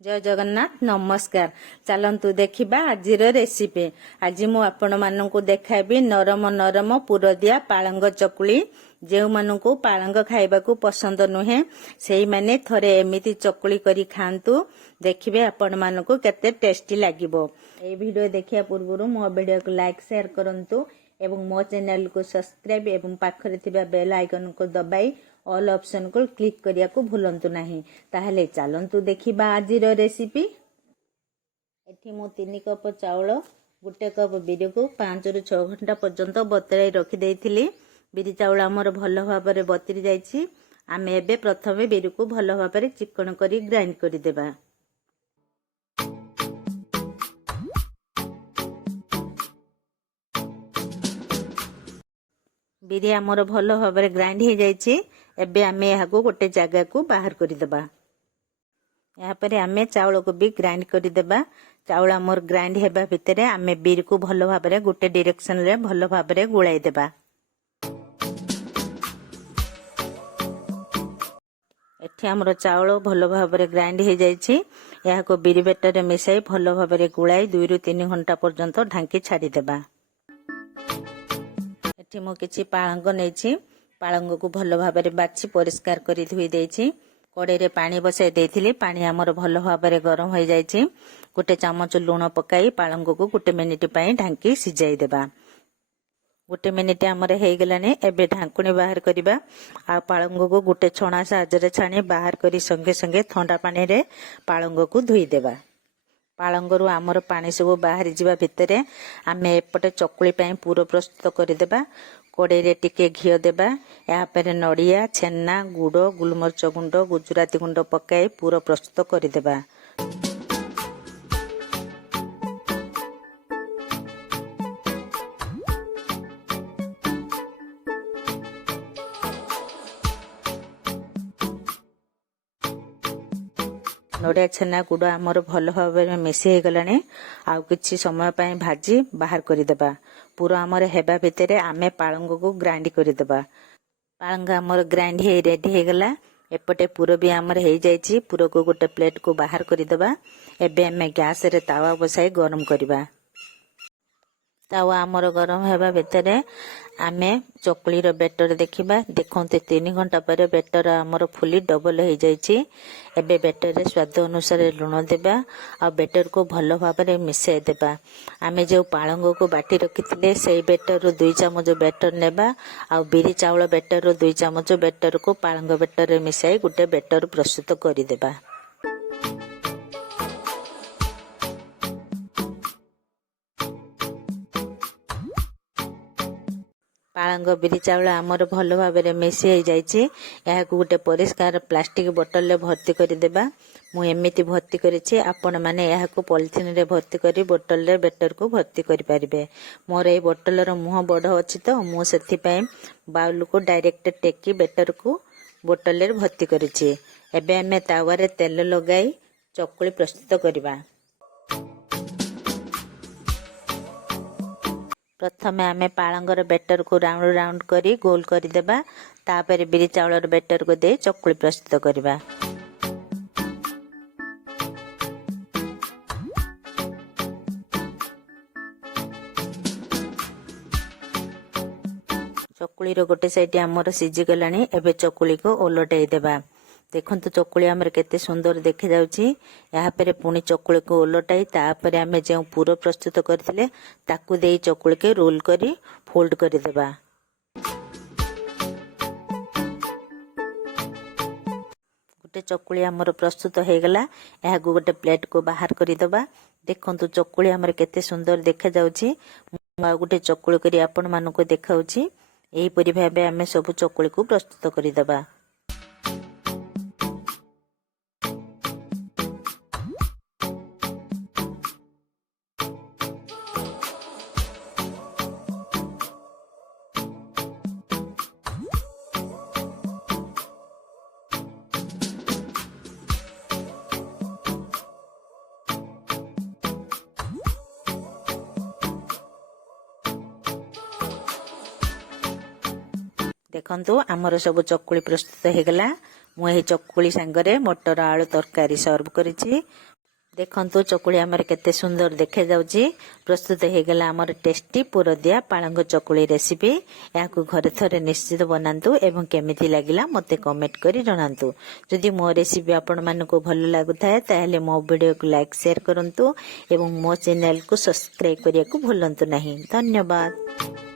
जय जगन्नाथ नमस्कार। चलतु देखा आज रेसिपी। आज मु आपण मानू देखाबी नरम नरम पुर दिया पालंग चकुली। जो मानू पालंग खाइबा पसंद नुहे से मैंने थरे एमिति चकुली करी खांतु। देखिए आपण मानू केते टेस्टी लागिबो। ए वीडियो देखिया पूर्व मो वीडियो को लाइक शेयर करंतु एवं मो चैनल को सब्सक्राइब एवं पाखरे थिबा बेल आइकन को दबाई ऑल ऑप्शन को क्लिक करिया को भूलंतु नहीं। ताहले चलंतु देखिबा आजिर रेसिपी। एठी मु 3 कप चाउल 1 कप बिरी को 5 रु 6 घंटा पर्यंत बतराई रखी देइथिली। बिरी चाउल हमर भलो भाबरे बतरी जाइछि। आमे एबे प्रथमे बिरी को भलो भाबरे चिकन करी ग्राइंड करि देबा। बिरी हमर भलो भाबरे ग्राइंड हो जाइछि। एबे आमे याको गोटे जगह को बाहर करि देबा। यहाँ पर आमे चाउल को भी ग्राइंड करि देबा। चाउल हमर ग्राइंड हेबा भितरे आमे बिरी को भलो भाबरे गोटे डायरेक्शन रे भलो भाबरे गुळाई देबा। एठी हमर चाउल भलो भाबरे ग्राइंड हो जाइछि। याको बिरी बेटर रे मिसाई भलो भाबरे गुळाई 2 रु 3 घंटा पर्यंत ढांकी छाडी देबा। एठी मो किछि पालंग नेछि। पालंग को भलो भाबरे बाछि परिष्कार करि धुई देछि। कड़े रे पानी बसाई देथिली। पानी हमर भलो भाबरे गरम हो जाइछि। गोटे चामच लूण पकाई पालंग को गोटे मिनिट पई ढांकी सिजाई देबा। गोटे मिनिट हमर हे गेलाने। एबे ढांकुणी बाहर करिबा। आ पालंग को गोटे छणा साजरे छाणी बाहर करी संगे संगे ठंडा पानी रे पालंग को धुई देबा। पालंगरु आमर पानी सब बाहरी जीवा भितरे आमे एपटे चकुली पई पूरा प्रस्तुत कर देबा। कड़े रे टिके घियो देबा। या पर नड़िया छेना गुड़ गुलमरच गुंड गुजराती गुंड पकाई पूरा प्रस्तुत कर देबा। नड़िया छेना गुड़ आमर भल भाव मिसी हो गलानी। आउ किछि समय पई भाजी बाहर कर देबा। पूरा आमर हेबा भितरे आमे पालंग को ग्राइंड कर देबा। पालंग आमर ग्राइंड हे रेडी हे गला। एपटे पूरा भी आमर हे जाइछि। पूरा को गोटे प्लेट को बाहर कर देबा। एबे आमे गैस रे तावा बसाई गरम करबा। तावा आमर गरम हेबा भितरे आमे चकुली रो बेटर देखिबा। देखंते 3 घंटा पर बेटर आमर फुली डबल हो जाइछि। एबे बेटर रे स्वाद अनुसार लूण देबा। आ बेटर को भलो भाबरे मिसाई देबा। आमे जो पालंग को बाटी रखिथिले सेई बेटर रो 2 चम्मच बेटर नेबा। आ बिरी चाउल बेटर रो 2 चम्मच बेटर को पालंग बेटर रे मिसाई गुटे बेटर प्रस्तुत करि देबा। पालंग बिरी चाउल आमर भलो भाबरे मिसी हो जाइछि। या गोटे परिष्कार प्लास्टिक बोतल रे भर्ती कर देबा। मु एमिति भर्ती करिछि। आपण माने या को पॉलिथिन रे भर्ती करी बोतल रे बेटर को भर्ती करि परिबे। मोर ए बोतल रो मुह बड़ अछि तो मु सेथि पई बाउल को डायरेक्ट टेकी बेटर को बोतल रे भर्ती करिछि। एबे हमें तावा रे तेल लगाई चकुली प्रस्तुत करबा। प्रथमे आमे पालंगर बेटर को राउंड राउंड करी गोल करी देबा। तापर बिरी चाउलर बेटर को दे चकुली प्रस्तुत करबा। चकुली रो गोटे साइड हमर सिझी गलानी। एबे चकुली को ओलटाई देबा। देखंतु चकुली हमर केते सुंदर देखे जाउची। यहाँ पर पुणी चकुली को ओलटाई तापर आमे जे पूरा प्रस्तुत करथिले ताकू देई चकुली के रोल करी फोल्ड करि देबा। गोटे चकुली हमर प्रस्तुत हो गला। यहाँ को गोटे प्लेट को बाहर करि देबा। देखंतु चकुली हमर केते सुंदर देखे जाउची। आ गोटे चकुली करी आपण मानु को देखाउची। एही परि भाबे आमे सब चकुली को प्रस्तुत करि देबा। ଦେଖନ୍ତୁ ଆମର ସବୁ ଚକୁଳି ପ୍ରସ୍ତୁତ ହେଇଗଲା। ମୁଁ ଏହି ଚକୁଳି ସାଙ୍ଗରେ ମଟର ଆଳୁ ତରକାରୀ ସର୍ଭ କରିଛି। ଦେଖନ୍ତୁ ଚକୁଳି ଆମର କେତେ ସୁନ୍ଦର ଦେଖାଯାଉଛି। ପ୍ରସ୍ତୁତ ହେଇଗଲା ଆମର ଟେଷ୍ଟି ପୁରଦିଆ ପାଳଙ୍ଗ ଚକୁଳି ରେସିପି। ଏହାକୁ ଘରେ ଥରେ ନିଶ୍ଚିତ ବନାନ୍ତୁ ଏବଂ କେମିତି ଲାଗିଲା ମୋତେ କମେଣ୍ଟ କରି ଜଣାନ୍ତୁ। ଯଦି ମୋ ରେସିପି ଆପଣମାନଙ୍କୁ ଭଲ ଲାଗୁଥାଏ ତାହେଲେ ମୋ ଭିଡ଼ିଓକୁ ଲାଇକ୍ ସେୟାର କରନ୍ତୁ ଏବଂ ମୋ ଚ୍ୟାନେଲକୁ ସବସ୍କ୍ରାଇବ୍ କରିବାକୁ ଭୁଲନ୍ତୁ ନାହିଁ। ଧନ୍ୟବାଦ।